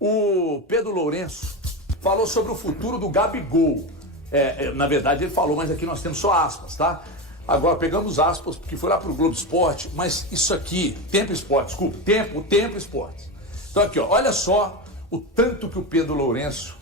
O Pedro Lourenço falou sobre o futuro do Gabigol. Na verdade ele falou, mas aqui nós temos só aspas, tá? Agora pegamos aspas, porque foi lá pro Globo Esporte, mas isso aqui, Tempo Esporte, desculpa, Tempo Esporte. Então aqui, ó, olha só o tanto que o Pedro Lourenço,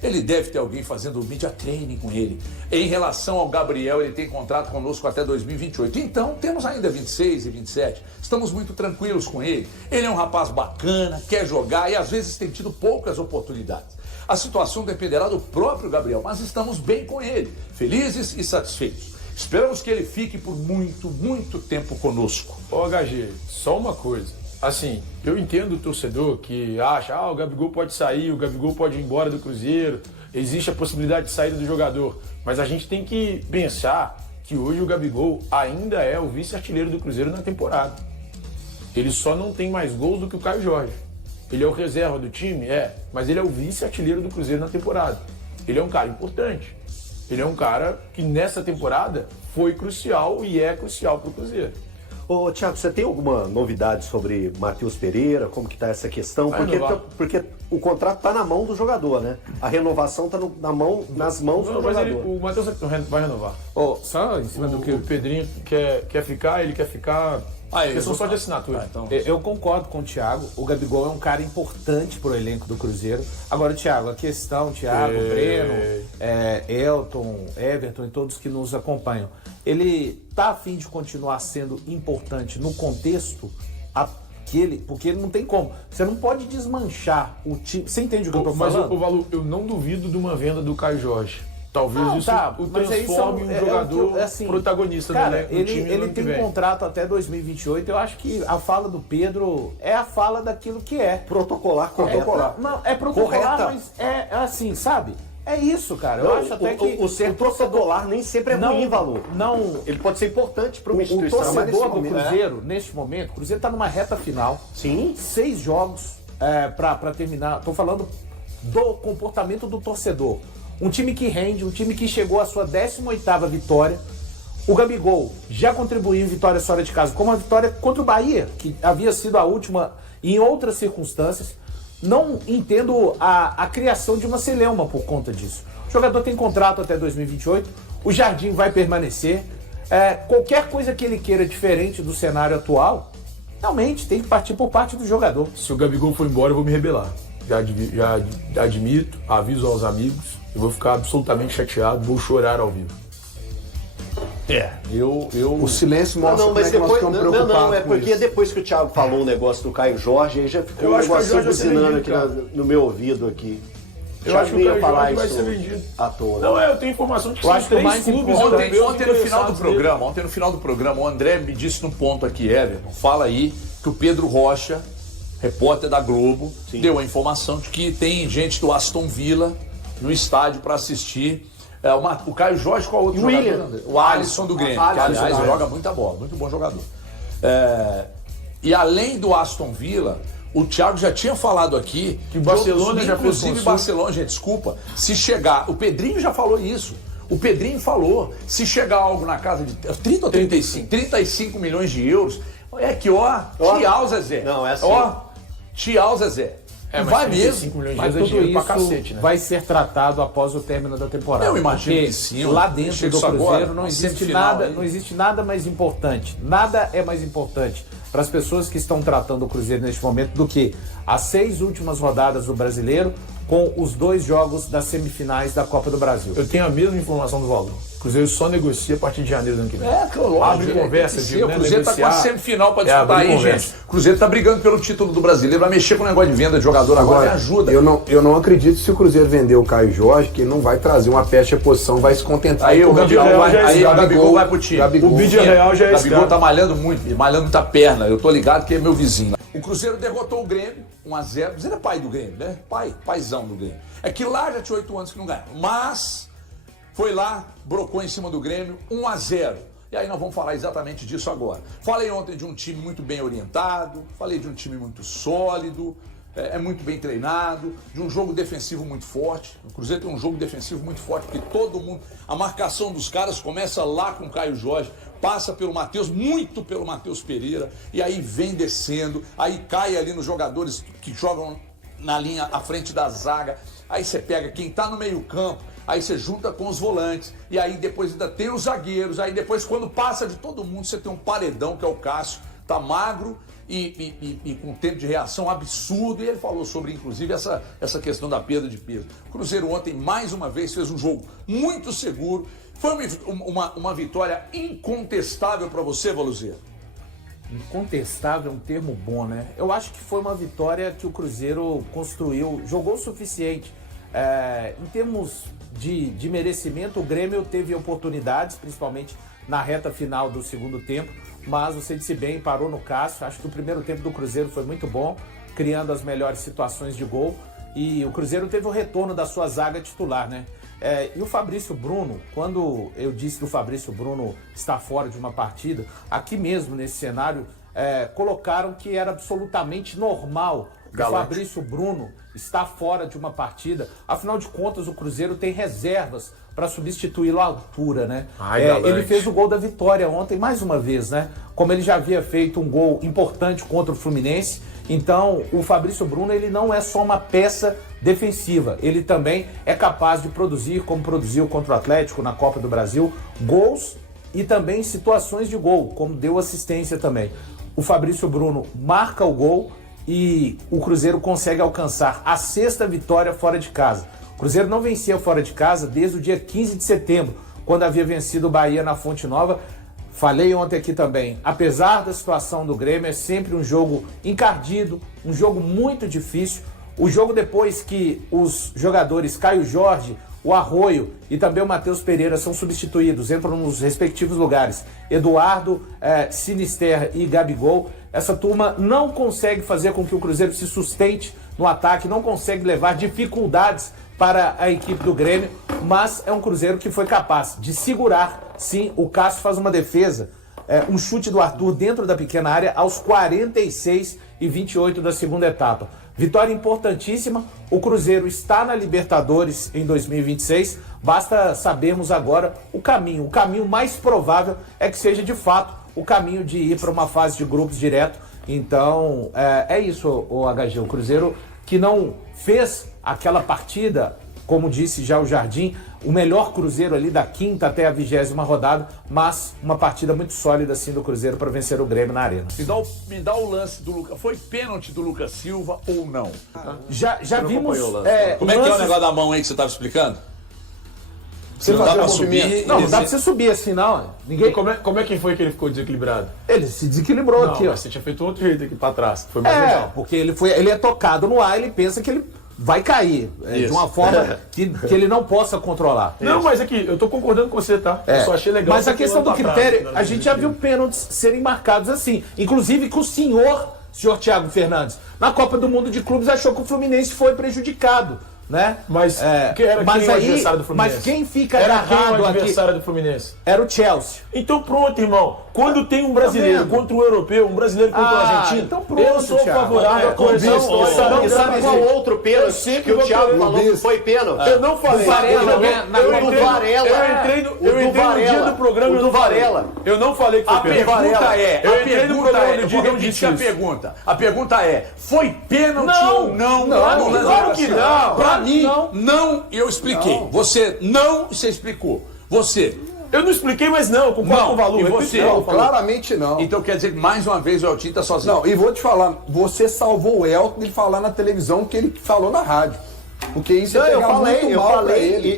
ele deve ter alguém fazendo media training com ele. Em relação ao Gabriel, ele tem contrato conosco até 2028. Então, temos ainda 26 e 27. Estamos muito tranquilos com ele. Ele é um rapaz bacana, quer jogar e às vezes tem tido poucas oportunidades. A situação dependerá do próprio Gabriel, mas estamos bem com ele, felizes e satisfeitos. Esperamos que ele fique por muito, muito tempo conosco. Ô HG, só uma coisa. Assim, eu entendo o torcedor que acha, o Gabigol pode sair, o Gabigol pode ir embora do Cruzeiro, existe a possibilidade de saída do jogador. Mas a gente tem que pensar que hoje o Gabigol ainda é o vice-artilheiro do Cruzeiro na temporada. Ele só não tem mais gols do que o Caio Jorge. Ele é o reserva do time? Mas ele é o vice-artilheiro do Cruzeiro na temporada. Ele é um cara importante. Ele é um cara que nessa temporada foi crucial e é crucial para o Cruzeiro. Ô, Thiago, você tem alguma novidade sobre Matheus Pereira? Como que tá essa questão? Porque o contrato tá na mão do jogador, né? A renovação tá nas mãos do jogador. O Matheus vai renovar. Só em cima do que o Pedrinho quer ficar, ele quer ficar... questão só de assinatura. Então. Eu concordo com o Thiago. O Gabigol é um cara importante pro elenco do Cruzeiro. Agora, Thiago, a questão, Breno, Elton, Everton e todos que nos acompanham, ele tá a fim de continuar sendo importante no contexto porque ele não tem como. Você não pode desmanchar o time. Você entende o que eu tô falando? Mas, Valu, eu não duvido de uma venda do Caio Jorge. Talvez o transforme um jogador protagonista, cara, né? Ele tem um contrato até 2028. Eu acho que a fala do Pedro é a fala daquilo que é. Protocolar. Não, é protocolar, correta. Mas é assim, sabe? É isso, cara. Eu acho até que o ser protocolar nem sempre é ruim, Valor. Não, ele pode ser importante para uma instituição. O torcedor do Cruzeiro, neste momento, o Cruzeiro está numa reta final. Sim. 6 jogos para terminar. Estou falando do comportamento do torcedor. Um time que rende, um time que chegou à sua 18ª vitória. O Gabigol já contribuiu em vitórias fora de casa, como a vitória contra o Bahia, que havia sido a última em outras circunstâncias. Não entendo a criação de uma celeuma por conta disso. O jogador tem contrato até 2028, o Jardim vai permanecer. Qualquer coisa que ele queira diferente do cenário atual, realmente tem que partir por parte do jogador. Se o Gabigol for embora, eu vou me rebelar. Já admito, aviso aos amigos, eu vou ficar absolutamente chateado, vou chorar ao vivo. O silêncio mostra mas como é que nós ficamos preocupados Não, é com porque isso. depois que o Thiago falou o negócio do Caio Jorge, aí já ficou um negocinho buzinando aqui no meu ouvido aqui. Eu acho que o Caio falar Jorge vai isso ser vendido. à toa. Não, eu tenho informação de que são 3 clubes Ontem no final do programa, o André me disse num ponto aqui, Everton, fala aí que o Pedro Rocha, repórter da Globo, deu a informação de que tem gente do Aston Villa no estádio para assistir. O Caio Jorge, qual outro jogador? O Alisson do Grêmio, que aliás joga muita bola, muito bom jogador. E além do Aston Villa, o Thiago já tinha falado aqui que o Barcelona já fez inclusive Barcelona, gente, desculpa, se chegar, o Pedrinho já falou isso. O Pedrinho falou, se chegar algo na casa de 30 ou 35 milhões de euros, tchau, Zezé. Não, é assim. Tchau, Zezé. Vai mesmo. Mas tudo isso cacete, né? Vai ser tratado após o término da temporada. Eu imagino que sim. Lá dentro do Cruzeiro não existe nada mais importante. Nada é mais importante para as pessoas que estão tratando o Cruzeiro neste momento do que as 6 últimas rodadas do Brasileiro com os 2 jogos das semifinais da Copa do Brasil. Eu tenho a mesma informação do Valor. O Cruzeiro só negocia a partir de janeiro do ano que vem. Abre conversa, o Cruzeiro está com a semifinal para disputar aí, gente. O Cruzeiro está brigando pelo título do Brasileiro, vai mexer com o negócio de venda de jogador agora me ajuda. Eu não acredito se o Cruzeiro vender o Caio Jorge, que ele não vai trazer uma peste à posição, vai se contentar. Aí o Gabigol vai pro time. O vídeo real já é esse. O Gabigol tá malhando muita perna. Eu tô ligado que é meu vizinho. O Cruzeiro derrotou o Grêmio, 1-0. Você é pai do Grêmio, né? Paizão do Grêmio. É que lá já tinha 8 anos que não ganha. Mas foi lá, brocou em cima do Grêmio, 1-0. E aí nós vamos falar exatamente disso agora. Falei ontem de um time muito bem orientado, falei de um time muito sólido, muito bem treinado, de um jogo defensivo muito forte. O Cruzeiro tem um jogo defensivo muito forte, porque todo mundo... A marcação dos caras começa lá com o Caio Jorge, passa pelo Matheus, muito pelo Matheus Pereira, e aí vem descendo, aí cai ali nos jogadores que jogam na linha à frente da zaga, aí você pega quem tá no meio campo, aí você junta com os volantes, e aí depois ainda tem os zagueiros, aí depois quando passa de todo mundo você tem um paredão que é o Cássio, tá magro e com tempo de reação absurdo, e ele falou sobre inclusive essa questão da perda de peso. O Cruzeiro ontem mais uma vez fez um jogo muito seguro, foi uma vitória incontestável para você, Valuzeiro? Incontestável é um termo bom, né? Eu acho que foi uma vitória que o Cruzeiro construiu, jogou o suficiente. Em termos de merecimento, o Grêmio teve oportunidades, principalmente na reta final do segundo tempo, mas você disse bem, parou no Cássio. Acho que o primeiro tempo do Cruzeiro foi muito bom, criando as melhores situações de gol, e o Cruzeiro teve o retorno da sua zaga titular, né? E o Fabrício Bruno, quando eu disse que o Fabrício Bruno está fora de uma partida, aqui mesmo nesse cenário, colocaram que era absolutamente normal o Fabrício Bruno estar fora de uma partida. Afinal de contas, o Cruzeiro tem reservas para substituí-lo à altura, né? Ele fez o gol da vitória ontem, mais uma vez, né? Como ele já havia feito um gol importante contra o Fluminense. Então, o Fabrício Bruno, ele não é só uma peça defensiva, ele também é capaz de produzir, como produziu contra o Atlético na Copa do Brasil, gols e também situações de gol, como deu assistência também. O Fabrício Bruno marca o gol e o Cruzeiro consegue alcançar a 6ª vitória fora de casa. O Cruzeiro não vencia fora de casa desde o dia 15 de setembro, quando havia vencido o Bahia na Fonte Nova. Falei ontem aqui também, apesar da situação do Grêmio, é sempre um jogo encardido, um jogo muito difícil. O jogo depois que os jogadores Caio Jorge, o Arroio e também o Matheus Pereira são substituídos, entram nos respectivos lugares, Eduardo, Sinisterra e Gabigol, essa turma não consegue fazer com que o Cruzeiro se sustente no ataque, não consegue levar dificuldades para a equipe do Grêmio, mas é um Cruzeiro que foi capaz de segurar. Sim, o Cássio faz uma defesa, um chute do Arthur dentro da pequena área aos 46 e 28 da segunda etapa. Vitória importantíssima, o Cruzeiro está na Libertadores em 2026, basta sabermos agora o caminho. O caminho mais provável é que seja de fato o caminho de ir para uma fase de grupos direto. Então, é isso, o HG, o Cruzeiro que não fez aquela partida, como disse já o Jardim, o melhor Cruzeiro ali da 5ª até a 20ª rodada, mas uma partida muito sólida assim do Cruzeiro para vencer o Grêmio na Arena. Me dá o lance do Lucas. Foi pênalti do Lucas Silva ou não? Já vimos. Como é que é o negócio da mão aí que você estava explicando? Você não dá pra subir. Não dá pra você subir assim, não. Ninguém... Como é que foi que ele ficou desequilibrado? Ele se desequilibrou aqui, ó. Você tinha feito outro jeito aqui pra trás. Foi mais legal. Porque ele é tocado no ar, ele pensa que ele vai cair. De uma forma que ele não possa controlar. Não, mas aqui, eu tô concordando com você, tá? Eu só achei legal. Mas a questão do critério, a gente já viu pênaltis serem marcados assim. Inclusive que o senhor Thiago Fernandes, na Copa do Mundo de Clubes, achou que o Fluminense foi prejudicado. Né? Mas quem era o adversário do Fluminense? Mas quem fica agarrado o adversário do Fluminense? Era o Chelsea. Então pronto, irmão. Quando tem um brasileiro contra um europeu, um brasileiro contra um argentino, então pronto, eu sou favorável à correção. Sabe qual outro pênalti que o Thiago falou que foi pênalti? Eu não falei. Eu entrei no dia do programa. O do Varela. Eu não falei que foi pênalti. A pergunta é, foi pênalti ou não? Claro que não. Pra mim, não, eu expliquei. Você explicou. Eu não expliquei, mas não, concordo com o Valu. E você? Não, claramente não. Então quer dizer que mais uma vez o Eltinho tá sozinho. Não, e vou te falar, você salvou o Elton de falar na televisão que ele falou na rádio. Porque isso eu falei,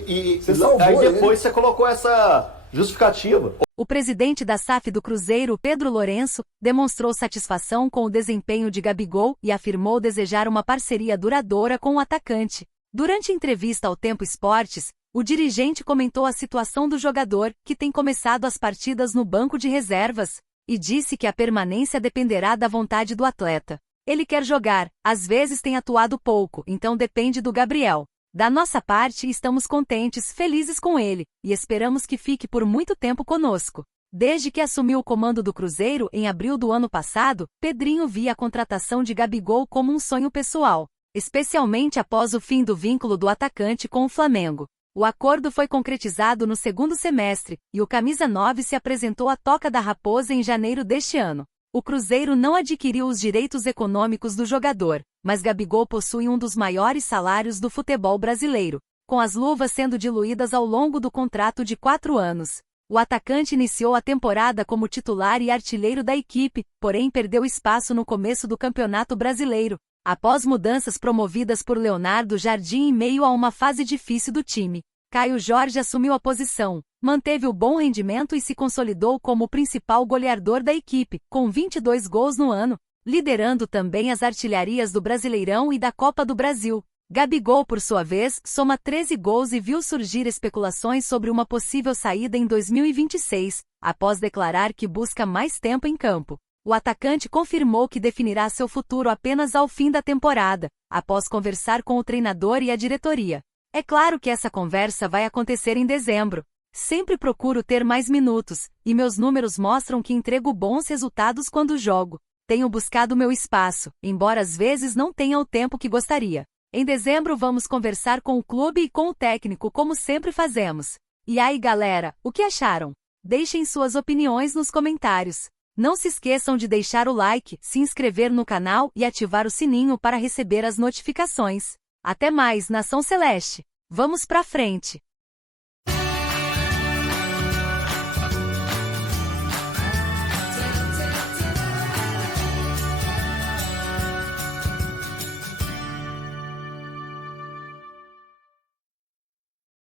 e você salvou aí depois ele. você colocou essa justificativa. O presidente da SAF do Cruzeiro, Pedro Lourenço, demonstrou satisfação com o desempenho de Gabigol e afirmou desejar uma parceria duradoura com o atacante. Durante entrevista ao Tempo Esportes, o dirigente comentou a situação do jogador, que tem começado as partidas no banco de reservas, e disse que a permanência dependerá da vontade do atleta. Ele quer jogar, às vezes tem atuado pouco, então depende do Gabriel. Da nossa parte, estamos contentes, felizes com ele, e esperamos que fique por muito tempo conosco. Desde que assumiu o comando do Cruzeiro em abril do ano passado, Pedrinho via a contratação de Gabigol como um sonho pessoal, especialmente após o fim do vínculo do atacante com o Flamengo. O acordo foi concretizado no segundo semestre, e o camisa 9 se apresentou à Toca da Raposa em janeiro deste ano. O Cruzeiro não adquiriu os direitos econômicos do jogador, mas Gabigol possui um dos maiores salários do futebol brasileiro, com as luvas sendo diluídas ao longo do contrato de 4 anos. O atacante iniciou a temporada como titular e artilheiro da equipe, porém perdeu espaço no começo do Campeonato Brasileiro, após mudanças promovidas por Leonardo Jardim em meio a uma fase difícil do time. Caio Jorge assumiu a posição, manteve o bom rendimento e se consolidou como o principal goleador da equipe, com 22 gols no ano, liderando também as artilharias do Brasileirão e da Copa do Brasil. Gabigol, por sua vez, soma 13 gols e viu surgir especulações sobre uma possível saída em 2026, após declarar que busca mais tempo em campo. O atacante confirmou que definirá seu futuro apenas ao fim da temporada, após conversar com o treinador e a diretoria. É claro que essa conversa vai acontecer em dezembro. Sempre procuro ter mais minutos, e meus números mostram que entrego bons resultados quando jogo. Tenho buscado meu espaço, embora às vezes não tenha o tempo que gostaria. Em dezembro vamos conversar com o clube e com o técnico como sempre fazemos. E aí galera, o que acharam? Deixem suas opiniões nos comentários. Não se esqueçam de deixar o like, se inscrever no canal e ativar o sininho para receber as notificações. Até mais, Nação Celeste! Vamos pra frente!